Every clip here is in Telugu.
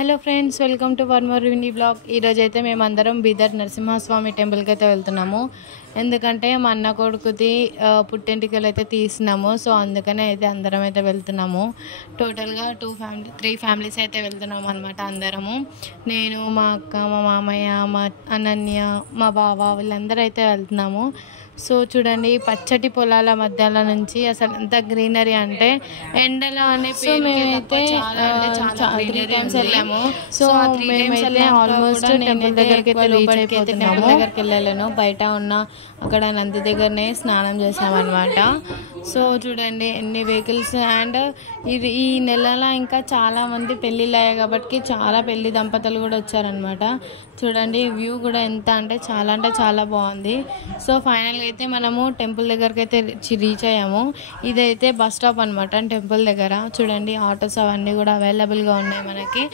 Hello friends, welcome to one more Vini blog. ఈరోజు అయితే మేమందరం బీదర్ నరసింహస్వామి టెంపుల్కి అయితే వెళ్తున్నాము. ఎందుకంటే మా అన్న కొడుకుది పుట్టెంటికలు అయితే తీసినాము. సో అందుకనే అయితే అందరం అయితే వెళ్తున్నాము. టోటల్గా 3 ఫ్యామిలీస్ అయితే వెళ్తున్నాము అనమాట. అందరము, నేను, మా అక్క, మా మామయ్య, మా అనన్య, మా బావ, వీళ్ళందరూ అయితే వెళ్తున్నాము. సో చూడండి, పచ్చటి పొలాల మధ్యలో నుంచి అసలు ఎంత గ్రీనరీ అంటే ఎండలో అనే మేమైతే 3 టైమ్స్ వెళ్ళాము. సో మేమైతే ఆల్మోస్ట్ టెంపుల్ దగ్గరికి అయితే టెంపుల్ దగ్గరికి వెళ్ళలేను, బయట ఉన్న అక్కడ నంది దగ్గరనే స్నానం చేసామన్నమాట. సో చూడండి ఎన్ని వెహికల్స్. అండ్ ఈ నెలలో ఇంకా చాలా మంది పెళ్ళిళ్ళు అయ్యాయి కాబట్టి చాలా పెళ్లి దంపతులు కూడా వచ్చారనమాట. చూడండి వ్యూ కూడా ఎంత అంటే చాలా బాగుంది. సో ఫైనల్గా అయితే మనము టెంపుల్ దగ్గరికి అయితే రీచ్ అయ్యాము. ఇదైతే బస్ స్టాప్ అనమాట టెంపుల్ దగ్గర. చూడండి ఆటోస్ అవన్నీ కూడా అవైలబుల్గా ఉన్నాయి మనకి.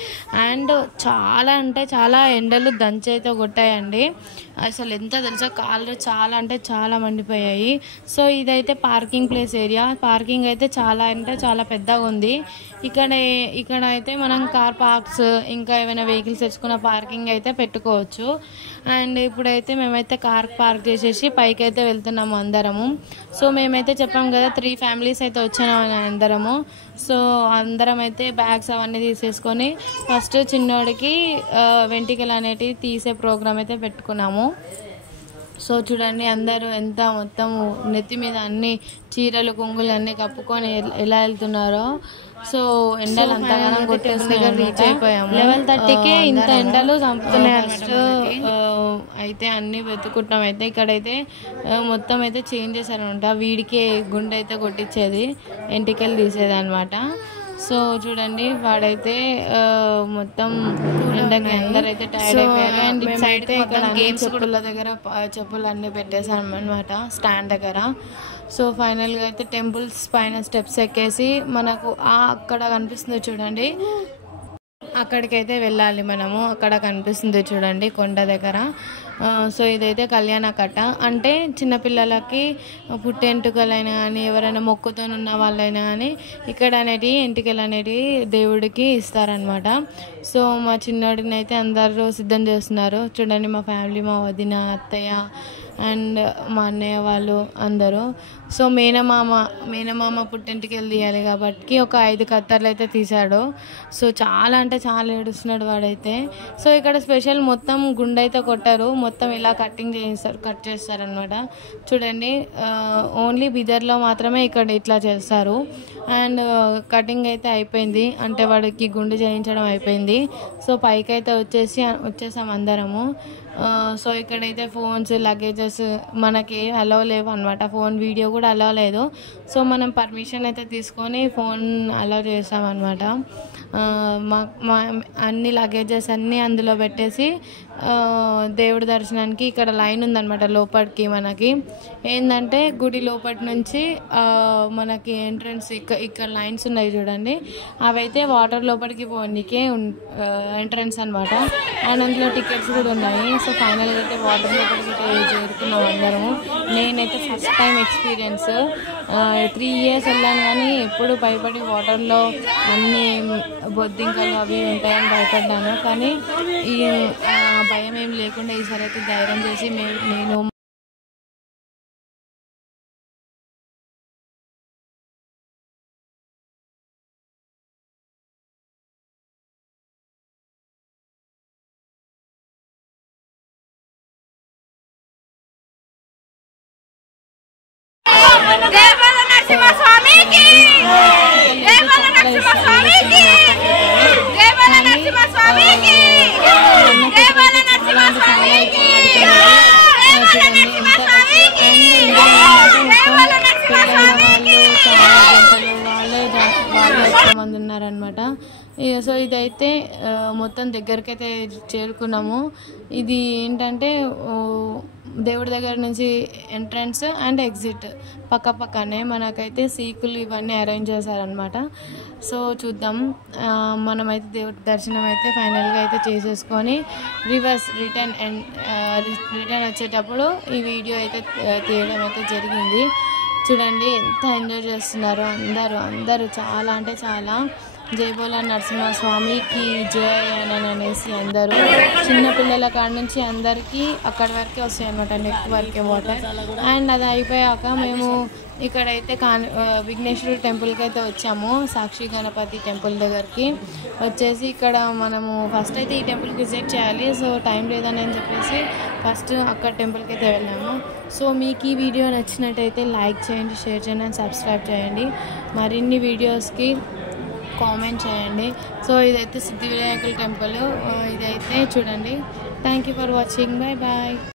అండ్ చాలా ఎండలు దంచి అయితే కొట్టాయండి. అసలు ఎంత తెలుసా, కాళ్ళు చాలా మండిపోయాయి. సో ఇదైతే పార్కింగ్ ప్లేస్ ఏరియా. పార్కింగ్ అయితే చాలా పెద్దగా ఉంది. ఇక్కడ అయితే మనం కార్ పార్క్స్ ఇంకా ఏమైనా వెహికల్స్ తెచ్చుకున్న పార్కింగ్ అయితే పెట్టుకోవచ్చు. అండ్ ఇప్పుడైతే మేమైతే కార్ పార్క్ చేసేసి పైకి అయితే వెళ్తున్నాము అందరము. సో మేమైతే చెప్పాము కదా 3 ఫ్యామిలీస్ అయితే వచ్చాము అందరము. సో అందరం అయితే బ్యాగ్స్ అవన్నీ తీసేసుకొని ఫస్ట్ చిన్నోడికి వెంట్రుకలు అనేటివి తీసే ప్రోగ్రామ్ అయితే పెట్టుకున్నాము. సో చూడండి అందరూ ఎంత మొత్తం నెత్తి మీద అన్ని చీరలు కొంగులు అన్నీ కప్పుకొని ఎలా వెళ్తున్నారో. సో ఎండలు అంతగానం కొట్టేస్తున్నాయి. రీచ్ అయిపోయాము 11:30కే. ఇంత ఎండలు చంపుతున్నాయి. ఫస్ట్ అయితే అన్ని వెతుకుంటాం. అయితే ఇక్కడైతే మొత్తం అయితే చేంజ్ చేశారనమాట. వీడికే గుండె అయితే కొట్టించేది, ఎంటికలు తీసేది అనమాట. సో చూడండి వాడైతే మొత్తం ఎండకి అందరైతే టైర్డ్ అయిపోయారు. అండ్ అయితే ఇక్కడ గేమ్స్ చెప్పుల దగ్గర చెప్పులు అన్నీ పెట్టేశారు అనమాట స్టాండ్ దగ్గర. సో ఫైనల్గా అయితే టెంపుల్స్ పైన స్టెప్స్ ఎక్కేసి మనకు అక్కడ కనిపిస్తుంది చూడండి, అక్కడికైతే వెళ్ళాలి మనము. అక్కడ కనిపిస్తుంది చూడండి కొండ దగ్గర. సో ఇదైతే కళ్యాణ కట్ట. అంటే చిన్నపిల్లలకి పుట్టెంటుకలైనా కానీ ఎవరైనా మొక్కుతో ఉన్న వాళ్ళైనా కానీ ఇక్కడ ఎంటికలు అనేటివి దేవుడికి ఇస్తారనమాట. సో మా చిన్నోడిని అయితే అందరూ సిద్ధం చేస్తున్నారు చూడండి. మా ఫ్యామిలీ, మా వదిన, అత్తయ్య అండ్ మా అన్నయ్య వాళ్ళు అందరూ. సో మేనమామ పుట్టెంటికలు తీయాలి కాబట్టి ఒక 5 కత్తర్లు అయితే తీశాడు. సో చాలా ఏడుస్తున్నాడు వాడైతే. సో ఇక్కడ స్పెషల్ మొత్తం గుండె అయితే కొట్టారు, మొత్తం ఇలా కట్ చేస్తారనమాట. చూడండి ఓన్లీ బిదర్లో మాత్రమే ఇక్కడ ఇట్లా చేస్తారు. అండ్ కటింగ్ అయితే అయిపోయింది, అంటే వాడికి గుండె చేయించడం అయిపోయింది. సో పైకి అయితే వచ్చేసాం అందరము. సో ఇక్కడైతే ఫోన్స్, లగేజెస్ మనకి అలౌ లేవు అనమాట. ఫోన్ వీడియో కూడా అలౌ లేదు. సో మనం పర్మిషన్ అయితే తీసుకొని ఫోన్ అలౌ చేసామన్నమాట. అన్ని లగేజెస్ అన్నీ అందులో పెట్టేసి దేవుడి దర్శనానికి ఇక్కడ లైన్ ఉందన్నమాట. లోపలికి మనకి ఏంటంటే గుడి లోపటి నుంచి మనకి ఎంట్రన్స్ ఇక్కడ లైన్స్ ఉన్నాయి చూడండి, అవైతే వాటర్ లోపలికి పోనీకే ఎంట్రన్స్ అనమాట. అండ్ అందులో టికెట్స్ కూడా ఉన్నాయి. సో ఫైనల్గా అయితే వాటర్ లోపలికి చేరుకున్నాం అందరము. నేనైతే ఫస్ట్ టైం ఎక్స్పీరియన్స్. 3 years వెళ్ళాను కానీ ఎప్పుడు భయపడి వాటర్లో అన్ని బొద్దింకలు అవి ఉంటాయని భయపడ్డాను. కానీ ఈ భయం ఏం లేకుండా ఈసారి అయితే ధైర్యం చేసి నేను మంది ఉన్నారనమాట. సో ఇదైతే మొత్తం దగ్గరికి అయితే చేరుకున్నాము. ఇది ఏంటంటే దేవుడి దగ్గర నుంచి ఎంట్రన్స్ అండ్ ఎగ్జిట్ పక్కనే మనకైతే సీకులు ఇవన్నీ అరేంజ్ చేశారనమాట. సో చూద్దాం. మనమైతే దేవుడి దర్శనం అయితే ఫైనల్గా అయితే చేసేసుకొని రిటర్న్ వచ్చేటప్పుడు ఈ వీడియో అయితే తీయడం అయితే జరిగింది. చూడండి ఎంత ఎంజాయ్ చేస్తున్నారో అందరూ చాలా. జై బోలా నరసింహస్వామికి జై అని అనేసి అందరూ చిన్నపిల్లల కాడ నుంచి అందరికీ అక్కడి వరకే వస్తాయి అన్నమాట, నెక్ వరకే వాటర్. అండ్ అది అయిపోయాక మేము ఇక్కడైతే విఘ్నేశ్వరుడు టెంపుల్కి అయితే వచ్చాము, సాక్షి గణపతి టెంపుల్ దగ్గరికి వచ్చేసి ఇక్కడ మనము ఫస్ట్ అయితే ఈ టెంపుల్కి విజిట్ చేయాలి. సో టైం లేదని చెప్పేసి ఫస్ట్ అక్కడ టెంపుల్కి అయితే వెళ్ళాము. సో మీకు ఈ వీడియో నచ్చినట్టయితే లైక్ చేయండి, షేర్ చేయండి అండ్ సబ్స్క్రైబ్ చేయండి. మరిన్ని వీడియోస్కి కామెంట్ చేయండి. సో ఇదైతే సిద్ధి వినాయకుల టెంపుల్, ఇదైతే చూడండి. Thank you for watching. Bye bye.